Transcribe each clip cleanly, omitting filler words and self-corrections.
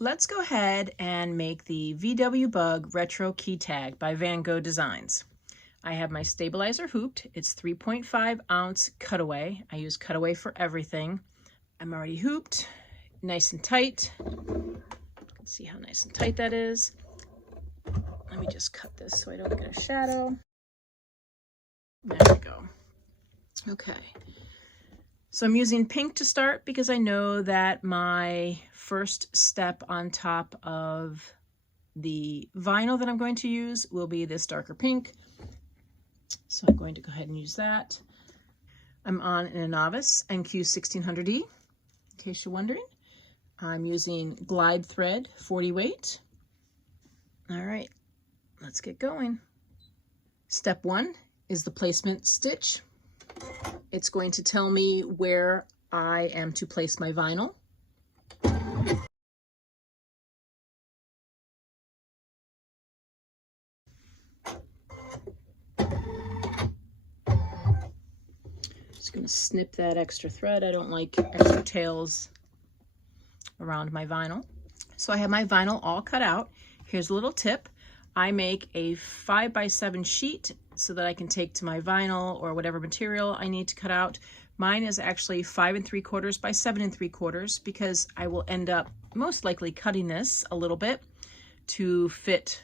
Let's go ahead and make the VW Bug Retro Keytag by Van Gogh Designs. I have my stabilizer hooped. It's 3.5 ounce cutaway. I use cutaway for everything. I'm already hooped, nice and tight. You can see how nice and tight that is. Let me just cut this so I don't get a shadow. There we go. Okay. So I'm using pink to start because I know that my first step on top of the vinyl that I'm going to use will be this darker pink. So I'm going to go ahead and use that. I'm on in a novice NQ1600E, in case you're wondering. I'm using glide thread 40 weight. All right, let's get going. Step 1 is the placement stitch. It's going to tell me where I am to place my vinyl. Just going to snip that extra thread. I don't like extra tails around my vinyl. So I have my vinyl all cut out. Here's a little tip. I make a 5x7 sheet so that I can take to my vinyl or whatever material I need to cut out. Mine is actually 5 3/4 by 7 3/4 because I will end up most likely cutting this a little bit to fit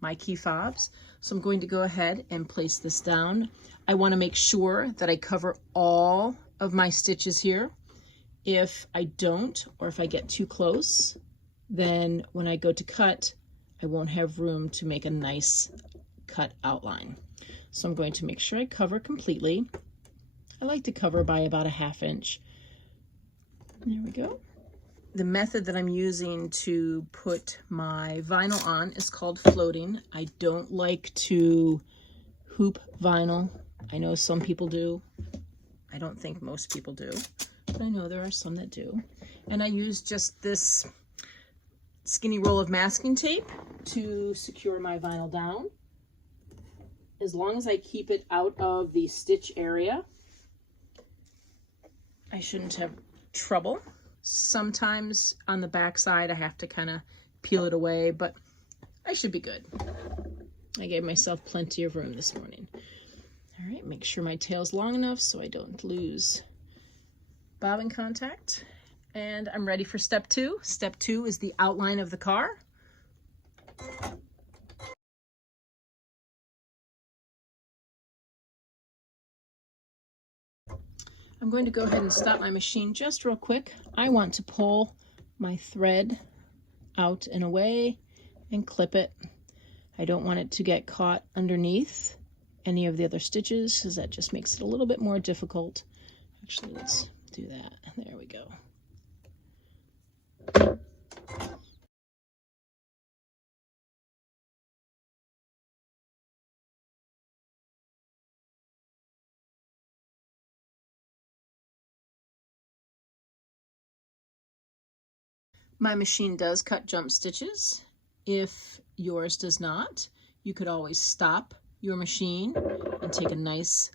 my key fobs. So I'm going to go ahead and place this down. I want to make sure that I cover all of my stitches here. If I don't, or if I get too close, then when I go to cut, I won't have room to make a nice cut outline. So I'm going to make sure I cover completely. I like to cover by about a 1/2 inch. There we go. The method that I'm using to put my vinyl on is called floating. I don't like to hoop vinyl. I know some people do. I don't think most people do, but I know there are some that do. And I use just this skinny roll of masking tape to secure my vinyl down. As long as I keep it out of the stitch area, I shouldn't have trouble. Sometimes on the back side I have to kind of peel it away, but I should be good. I gave myself plenty of room this morning. All right, make sure my tail's long enough so I don't lose bobbin contact. And I'm ready for step 2. Step 2 is the outline of the car. I'm going to go ahead and stop my machine just real quick. I want to pull my thread out and away and clip it. I don't want it to get caught underneath any of the other stitches because that just makes it a little bit more difficult. Actually, let's do that. There we go. My machine does cut jump stitches. If yours does not, you could always stop your machine and take a nice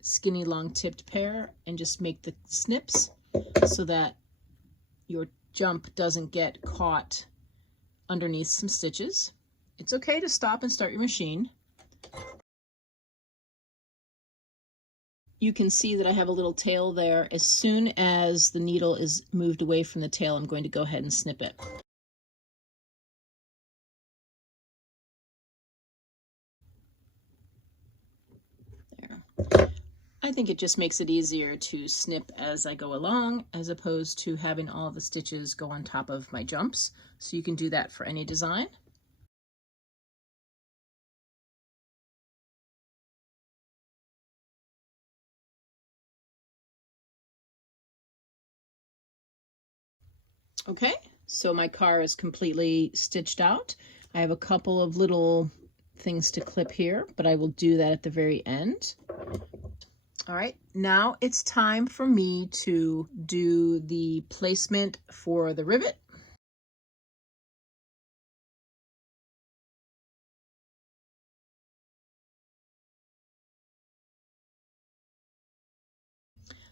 skinny long tipped pair and just make the snips so that your jump doesn't get caught underneath some stitches. It's okay to stop and start your machine. You can see that I have a little tail there. As soon as the needle is moved away from the tail, I'm going to go ahead and snip it. There. I think it just makes it easier to snip as I go along, as opposed to having all the stitches go on top of my jumps. So you can do that for any design. Okay, so my car is completely stitched out. I have a couple of little things to clip here, but I will do that at the very end. All right, now it's time for me to do the placement for the rivet.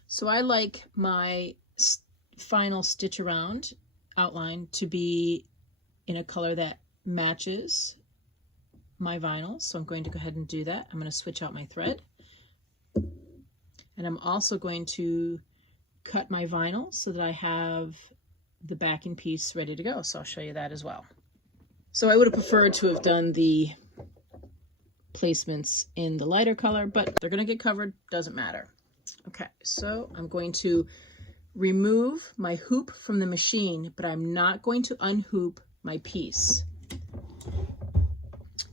So I like my final stitch around outline to be in a color that matches my vinyl. So I'm going to go ahead and do that. I'm going to switch out my thread. And I'm also going to cut my vinyl so that I have the backing piece ready to go. So I'll show you that as well. So I would have preferred to have done the placements in the lighter color, but they're going to get covered, doesn't matter. Okay, so I'm going to remove my hoop from the machine, but I'm not going to unhoop my piece.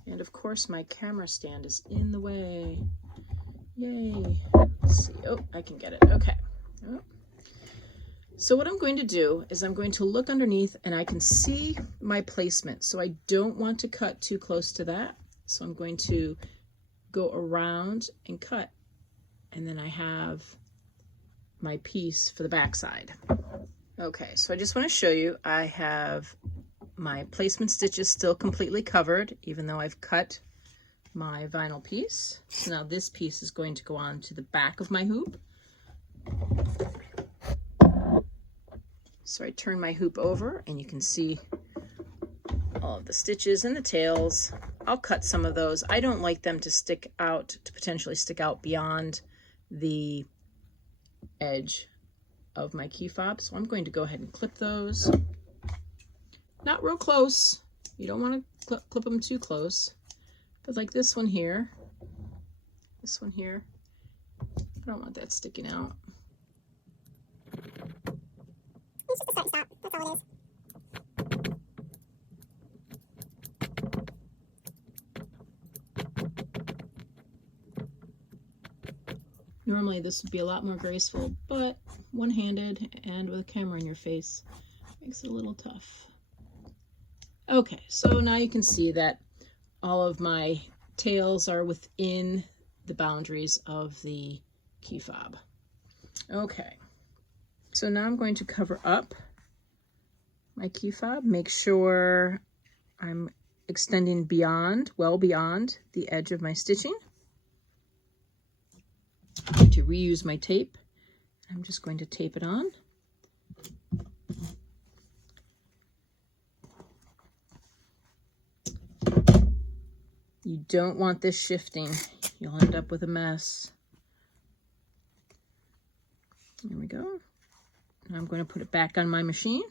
And of course my camera stand is in the way. Yay. Let's see. Oh, I can get it. Okay. Oh. So what I'm going to do is I'm going to look underneath and I can see my placement. So I don't want to cut too close to that. So I'm going to go around and cut. And then I have my piece for the back side. Okay, so I just want to show you, I have my placement stitches still completely covered, even though I've cut my vinyl piece. So now this piece is going to go on to the back of my hoop. So I turn my hoop over and you can see all of the stitches and the tails. I'll cut some of those. I don't like them to stick out, to potentially stick out beyond the edge of my key fob. So I'm going to go ahead and clip those. Not real close. You don't want to clip them too close. But like this one here, I don't want that sticking out. It's just a start and stop. That's all it is. Normally this would be a lot more graceful, but one-handed and with a camera in your face makes it a little tough. Okay, so now you can see that all of my tails are within the boundaries of the key fob. Okay, so now I'm going to cover up my key fob, make sure I'm extending beyond, well beyond the edge of my stitching. I'm going to reuse my tape. I'm just going to tape it on. You don't want this shifting. You'll end up with a mess. There we go. Now I'm going to put it back on my machine.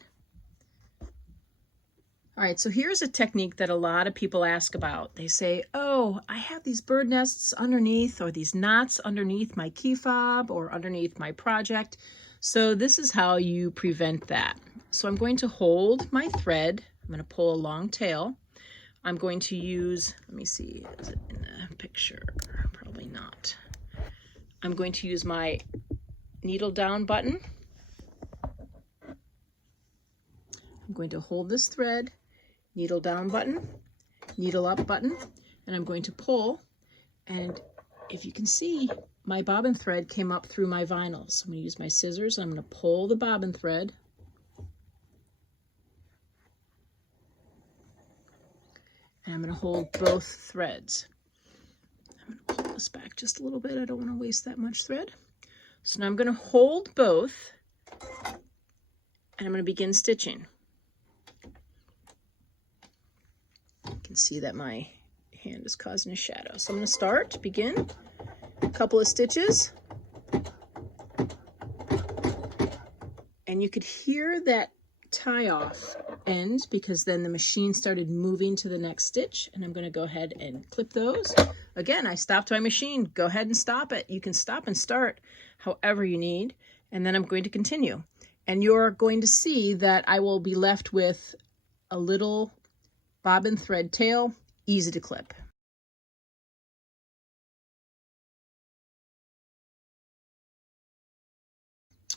All right, so here's a technique that a lot of people ask about. They say, oh, I have these bird nests underneath or these knots underneath my key fob or underneath my project. So this is how you prevent that. So I'm going to hold my thread. I'm going to pull a long tail. I'm going to use, let me see, is it in the picture? Probably not. I'm going to use my needle down button. I'm going to hold this thread, needle down button, needle up button, and I'm going to pull. And if you can see, my bobbin thread came up through my vinyl. So I'm going to use my scissors. I'm going to pull the bobbin thread. And I'm going to hold both threads. I'm going to pull this back just a little bit. I don't want to waste that much thread. So now I'm going to hold both and I'm going to begin stitching. You can see that my hand is causing a shadow. So I'm going to begin a couple of stitches. And you could hear that tie off end because then the machine started moving to the next stitch, and I'm going to go ahead and clip those. Again, I stopped my machine. Go ahead and stop it. You can stop and start however you need, and then I'm going to continue. And you're going to see that I will be left with a little bobbin thread tail, easy to clip.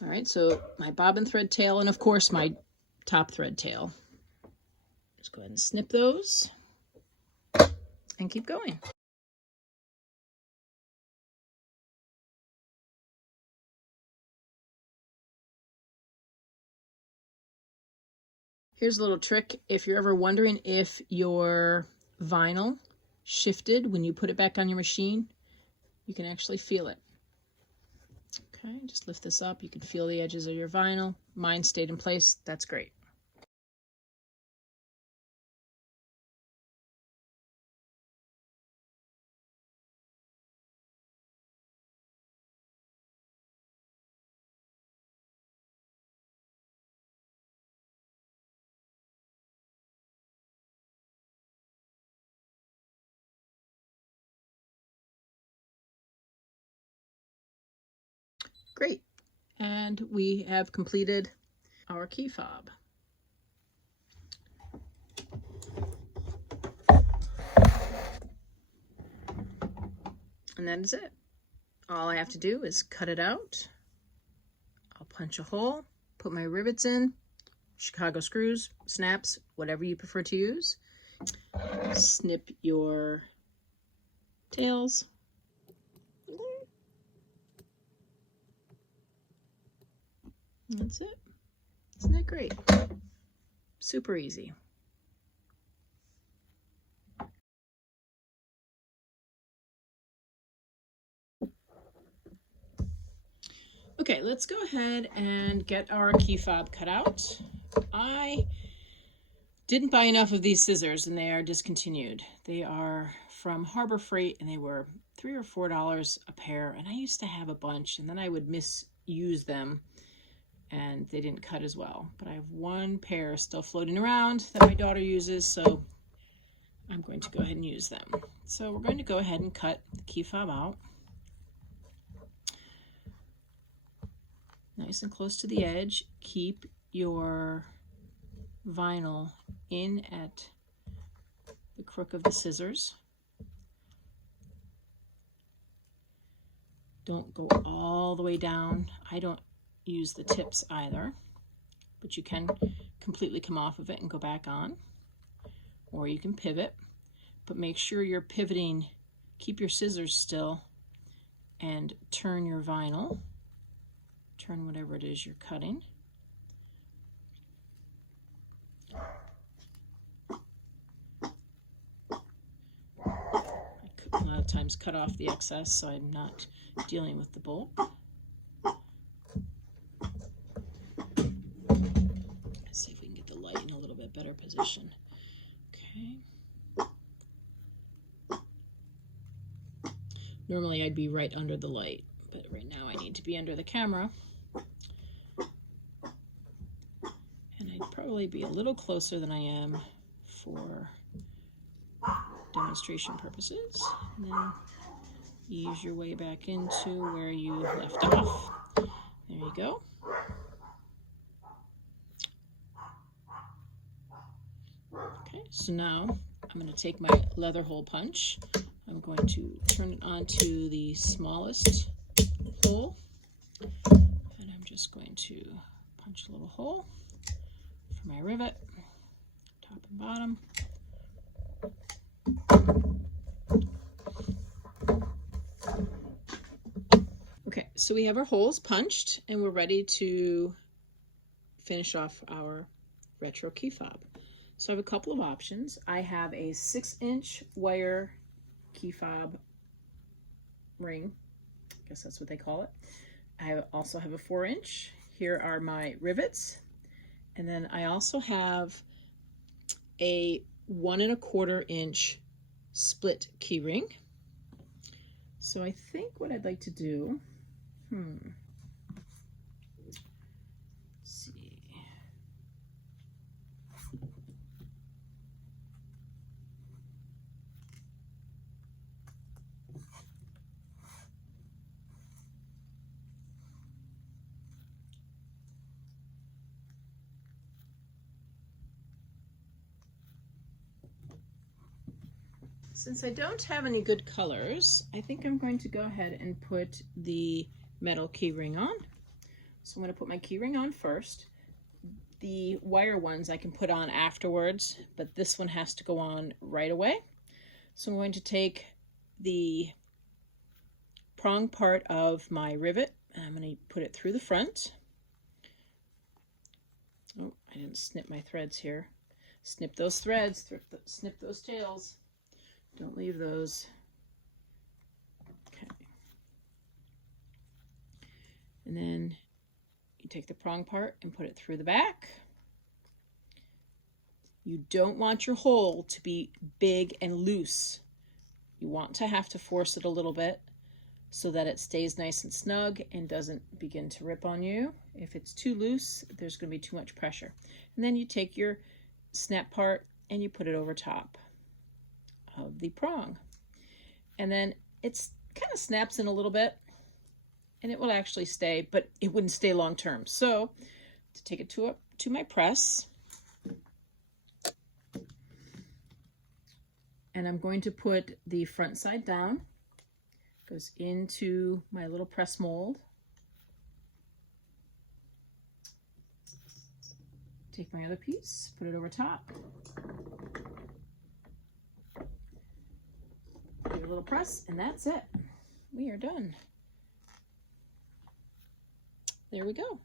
All right, so my bobbin thread tail and of course my top thread tail. Just go ahead and snip those and keep going. Here's a little trick. If you're ever wondering if your vinyl shifted when you put it back on your machine, you can actually feel it. Okay, just lift this up. You can feel the edges of your vinyl. Mine stayed in place. That's great. Great. And we have completed our key fob. And that is it. All I have to do is cut it out. I'll punch a hole, put my rivets in, Chicago screws, snaps, whatever you prefer to use. Snip your tails. That's it. Isn't that great? Super easy. Okay, let's go ahead and get our key fob cut out. I didn't buy enough of these scissors and they are discontinued. They are from Harbor Freight and they were $3 or $4 a pair, and I used to have a bunch and then I would misuse them and they didn't cut as well. But I have one pair still floating around that my daughter uses, so I'm going to go ahead and use them. So we're going to go ahead and cut the key fob out. Nice and close to the edge. Keep your vinyl in at the crook of the scissors. Don't go all the way down. I don't use the tips either, but you can completely come off of it and go back on, or you can pivot, but make sure you're pivoting. Keep your scissors still and turn your vinyl. Turn whatever it is you're cutting. A lot of times cut off the excess so I'm not dealing with the bulk. Let's see if we can get the light in a little bit better position. Okay. Normally I'd be right under the light, but right now I need to be under the camera. And I'd probably be a little closer than I am for demonstration purposes. And then ease your way back into where you left off. There you go. Okay, so now I'm going to take my leather hole punch. I'm going to turn it onto the smallest hole, and I'm just going to punch a little hole for my rivet, top and bottom. Okay, so we have our holes punched and we're ready to finish off our retro key fob. So I have a couple of options. I have a 6-inch wire key fob ring. I guess that's what they call it. I also have a 4-inch. Here are my rivets. And then I also have a 1 1/4 inch split key ring. So I think what I'd like to do, let's see. Since I don't have any good colors, I think I'm going to go ahead and put the metal key ring on. So I'm going to put my key ring on first. The wire ones I can put on afterwards, but this one has to go on right away. So I'm going to take the prong part of my rivet and I'm going to put it through the front. Oh, I didn't snip my threads here. Snip those threads, snip those tails. Don't leave those. Okay. And then you take the prong part and put it through the back. You don't want your hole to be big and loose. You want to have to force it a little bit so that it stays nice and snug and doesn't begin to rip on you. If it's too loose, there's going to be too much pressure. And then you take your snap part and you put it over top of the prong. And then it's kind of snaps in a little bit. and it will actually stay, but it wouldn't stay long term. So to take it to my press, and I'm going to put the front side down, goes into my little press mold. Take my other piece, put it over top. Do a little press, and that's it. We are done. There we go.